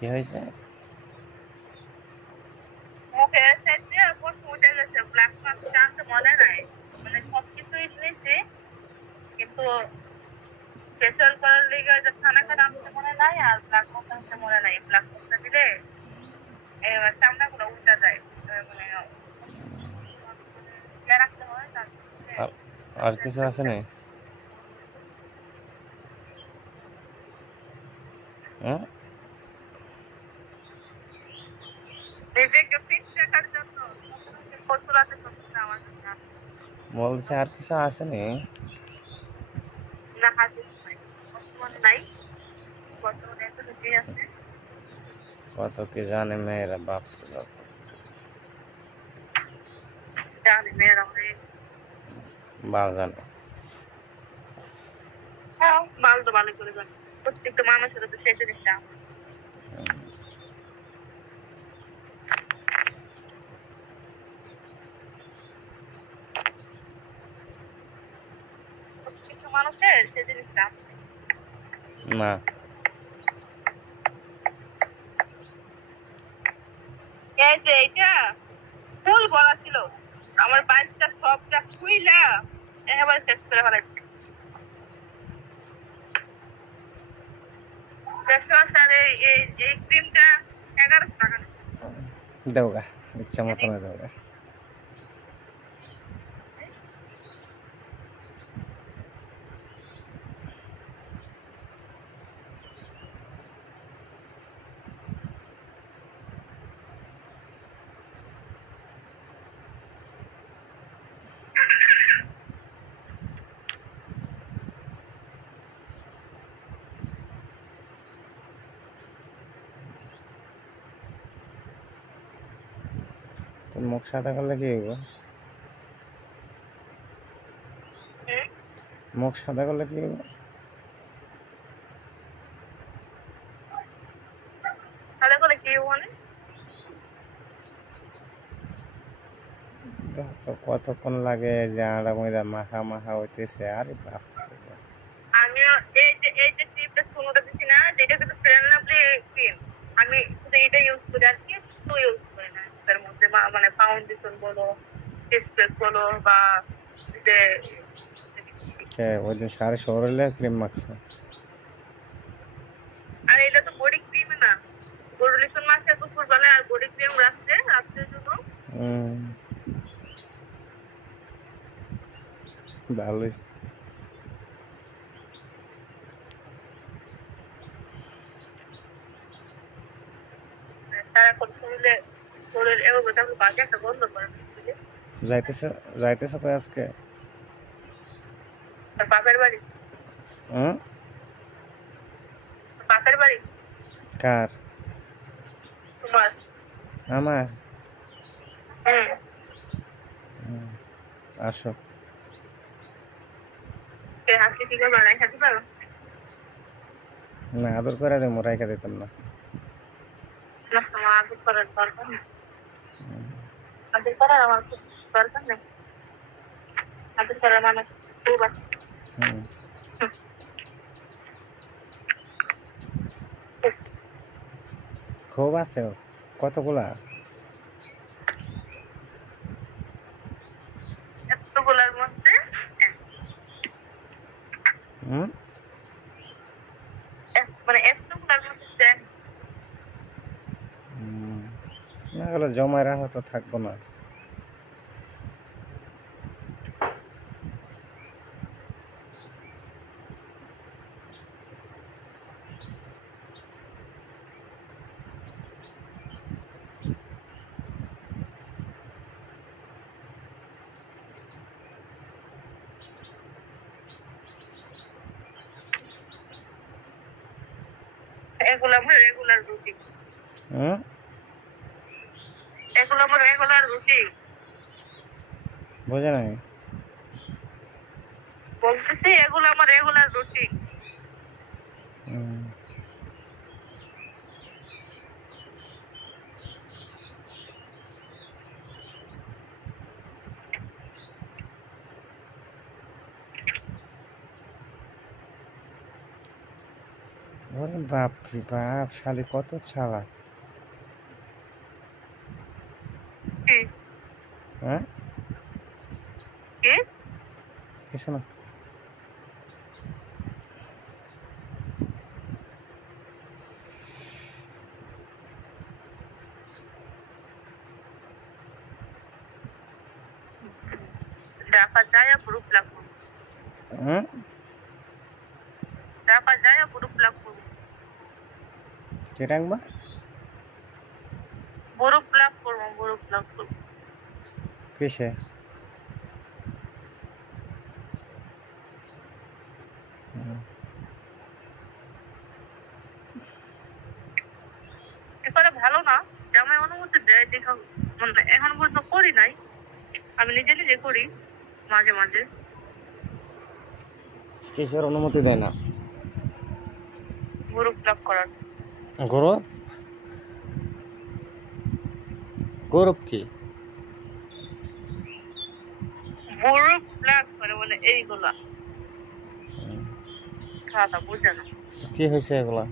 কি হয়েছে? মুখে এসেছে পশু উঠে গেছে, ব্ল্যাক মাস্ক আনতে মনে নাই, মানে সবকিছুই নিয়েছি কিন্তু ফেসিয়াল করার লিগে যে থানাকাটা আনতে মনে নাই আর ব্ল্যাক মাস্ক আনতে মনে নাই। ব্ল্যাক মাস্কটা দিলে চামড়াগুলো উল্টা যায়, মানে মানে ইয়ে রাখতে হয় তারপরে আর আর কিছু আছে না? হুম? নিজেকে ফিট রাখার জন্য যত রকমের কৌশল আছে সব কিছু আমার কাছে আছে। বলছে আর কিছু আছে না? না, হাত দিতে নাই, বর্তমানে নাই, বর্তমানে এতটুকুই আছে। কত কি জানে মেয়েরা, বাপ রে বাপ। জানি মেয়েরা অনেক, বাল জানে। হ্যাঁ ভালো তো ভালো করে জানি, প্রত্যেকটা মানুষের তো সেই জিনিসটা আছে। প্রত্যেকটা মানুষের সেই জিনিসটা আছে। না, এই যে এটা ফুল বলা ছিল, আমার 22টা সবটা খুইলা একেবারে শেষ করে ফেলাইছে। ফেসওয়াশ আর এই ক্রিমটা 1100 টাকা নিচ্ছে। দেওগা, ইচ্ছা মতো না দেওগা। তো মুখ সাদা করলে কি হইব? মুখ সাদা করলে কি হইব? তাহলে করে কি মানে? তো কতক্ষণ লাগে যে আড়া ময়দা মাখা মাখা হইতেছে, আরে বাপ রে বাপ। আমিও এই যে ক্রিমটা সোনোটা দিছি না, যেটা কিন্তু ফ্রেন্ডলি ক্রিম, আমি শুধু এটা ইউজ করি আর কিছু ইউজ করি না এর মধ্যে, মানে ফাউন্ডেশন বলো, ফেস প্যাক বলো বা যে ওই দিন সাড়ে শহরে ক্রিম মাখছে। আর এটা তো বডি ক্রিম না, বডি লোশন মাখে দুপুর বেলায় আর বডি ক্রিম রাত্রে রাত্রের জন্য। ভালোই। সারাক্ষণ শরীরে শরীর এভাবে তাহলে বাজে একটা গন্ধ করে বুঝলি? যাইতেছ যাইতেছ কই আজকে? আর বাপের বাড়ি, হুম? বাপের বাড়ি কার? তোমার। আমার? হুম। হুম, আসো। আজকে কি করবো, রাইখা দিতে পারো? না, আদর করে দেবো, রাইখা দিতাম না। না, আমার আদর করার দরকার নেই, আদর করার আমার খুব দরকার নেই, আদর করার মানুষ খুব আছে। হুম। খুব আছে? কতগুলা? এতগুলার মধ্যে হুম? মানে এতগুলার মধ্যে না হলে জমায় রাখা তো থাকবো না। এগুলো আমার রেগুলার রুটিন, হুম? এগুলো আমার রেগুলার রুটিন। বোঝে নাই? বলতেছি এগুলো আমার রেগুলার রুটিন। হুম। ওরে বাপ রে বাপ, শালি কত চালাক। কি হ্যাঁ, কি কিছু না। দেখা যায় গ্রুপ লাগবো, হুম, দেখা যায় গ্রুপ লাগবো, কি রাখবা? গ্রুপ লাভ করবো, গ্রুপ লাভ করবো। কিসে? হুম, এ করে ভালো না, জামাই অনুমতি দেয় দেখা, মানে এখন পর্যন্ত করি নাই, আমি নিজে নিজে করি মাঝে মাঝে। কিসের অনুমতি দেয় না? গ্রুপ লাভ করার। গৌরব, গৌরব কি? গ্রুপ লাভ করে মানে এইগুলা হুম, খাওয়া বুঝে না, তো কি হয়েছে এগুলা?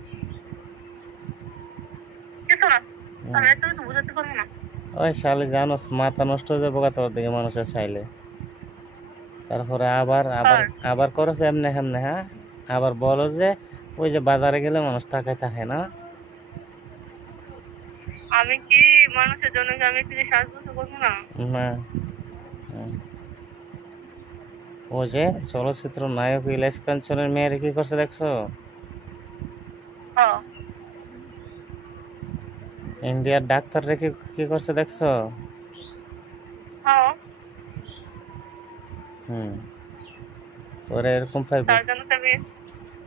কিছু না, হুম, আমি এত কিছু বুঝাতে পারবো না। ওই শালি জানোস, মাথা নষ্ট হয়ে যাবো গা তোর দিকে মানুষের চাইলে। তারপরে আবার আবার আর আবার করো এমনি হেমনে, হ্যাঁ? আবার বলো যে ওই যে বাজারে গেলে মানুষ টাকায় থাকে না। আমি কি মানুষের জন্য কি আমি কিছু সাহায্য করবো না? না, হুম। ও যে চলচ্চিত্র নায়ক ইলিয়াস কাঞ্চনের মেয়ের কি করছে দেখছো? হ্যাঁ ইন্ডিয়ার ডাক্তার রেখে কি করছে দেখছো? হ্যাঁ, হুম, তোরে এরকম পাইবো। তার জন্য তো আমি,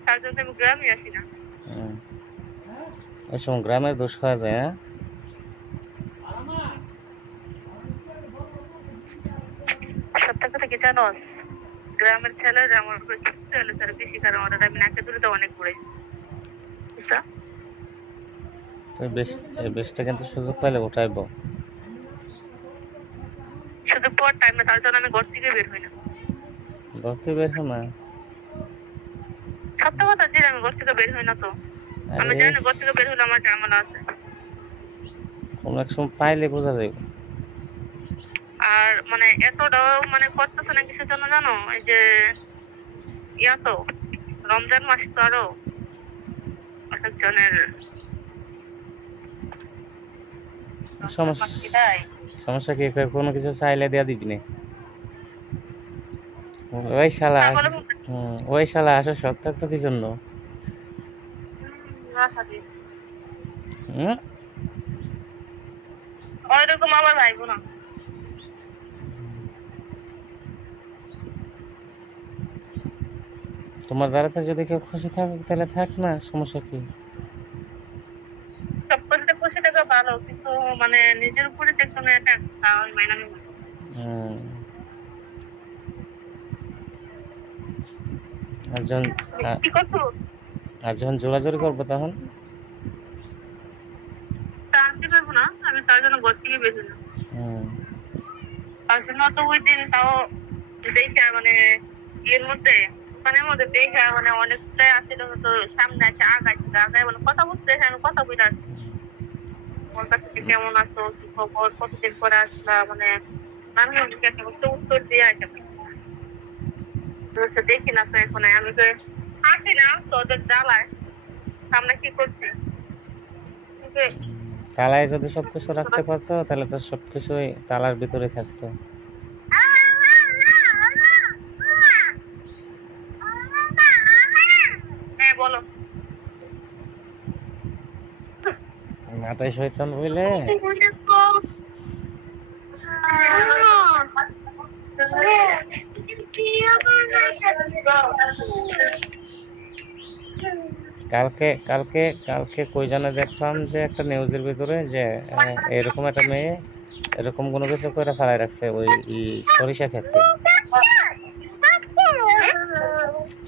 তার জন্য তো আমি গ্রামে আসি না। হুম, ওই সময় গ্রামের দোষ হয়ে যায়, হ্যাঁ? সত্য কথা কি জানোস, গ্রামের ছেলেরা আমার উপরে ক্ষিপ্ত হলে স্যার বেশি, কারণ ওরা আমি নাকে দূরে তো অনেক ঘুরেছি, বুঝছো? তুই বেশ, এই বেশটা কিন্তু সুযোগ পাইলে উঠাইবো। সুযোগ পাওয়ার টাইম না, তার জন্য আমি ঘর থেকে বের হই না। ঘরতে বের হো না। সত্য কথা যে আমি ঘর থেকে বের হই না তো, আমি আরে জানি না ঘর থেকে বের হলে আমার ঝামেলা আছে। কোনো এক সময় পাইলে বোঝা যাবে। আর মানে এতটাও মানে করতেছে না কিসের জন্য জানো, এই যে ইয়া তো রমজান মাস তো আরো এক একজনের রমজান মাস কি দেয়। সমস্যা কি? কোনো কিছু চাইলে দেয়া দিবি না? ওই শালা না বলে ওই শালা আসা শখ থাকতো কি জন্য? না থাকি হুম, ওইরকম আবার ভাইবো না। তোমার দ্বারাতে যদি কেউ খুশি থাকে তাহলে থাক না, সমস্যা কি? সব কিছুতে খুশি থাকা ভালো, কিন্তু মানে নিজের উপরে যে কোনো একটা আমি মাইনা নিব না। হুম, আর যখন কি করছো? আর যখন জোরাজোরি করবো তখন? তা আনতে পারবো না, আমি তার জন্য ঘর থেকে বের হই না। হুম, তার জন্য তো ওই দিন তাও দেখে মানে ইয়ের মধ্যে দোকানের মধ্যে দেখে মানে অনেকটাই আসছিল, তো সামনে আসে আগাইছিল, আগায় মানে কথা বলছে, আমি কথা বলে আসি ওর কাছে যে কেমন আছো, কি খবর, কতদিন পরে আসলা, মানে নানান জিজ্ঞাসা করছে, উত্তর দিয়ে আসে। বলছে দেখি না তো এখন, আমি তো আসি না তোদের জ্বালায়, আমরা কি করছি। কিন্তু তালায় যদি সবকিছু রাখতে পারতো তাহলে তো সবকিছুই তালার ভিতরে থাকতো। হ্যাঁ বলো। মাথায় শয়তান বইলে। কালকে কালকে কালকে কই জানে দেখলাম যে একটা নিউজের ভিতরে যে এরকম একটা মেয়ে এরকম কোনো কিছু করে ফেলাই রাখছে ওই সরিষা ক্ষেতে।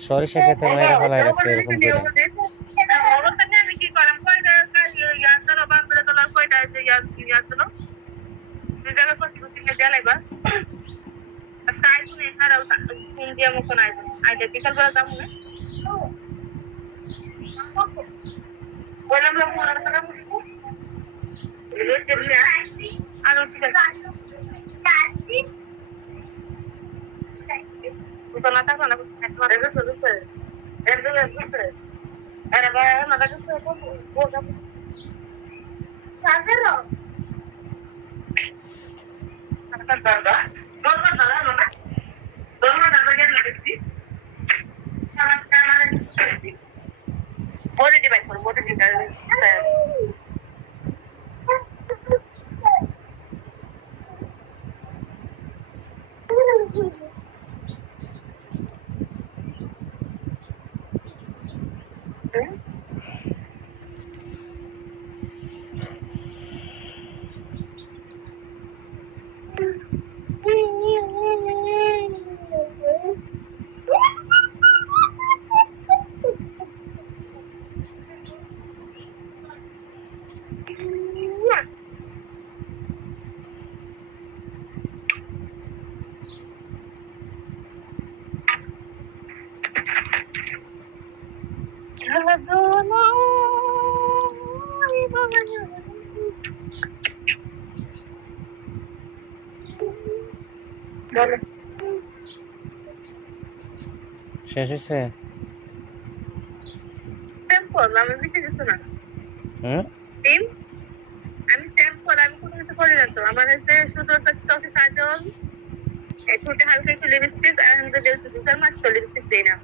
সরিষা ক্ষেতে মেয়েরা ফেলাই রাখছে এরকম করে। আমি কি করাম, কয়টা ইয়ার জন্য বান্ধবী তোলার কয়টা ইয়ার জন্য দুই জায়গায় করতে জ্বালাইবা সাই শুনে হারাও ফোন দিয়ে মতো নাই আইতে বিকালবেলা যাবো না। শেষ হয়েছে? আমি বেশি কিছু না হুম? টিম আমি স্যাম্পল আমি কোনো কিছু করি না তো আমার হচ্ছে শুধু একটা চোখে কাজল ঠোঁটে হালকা একটু লিপস্টিক আর আমাদের যেহেতু 2 মাস তো লিপস্টিক দিই না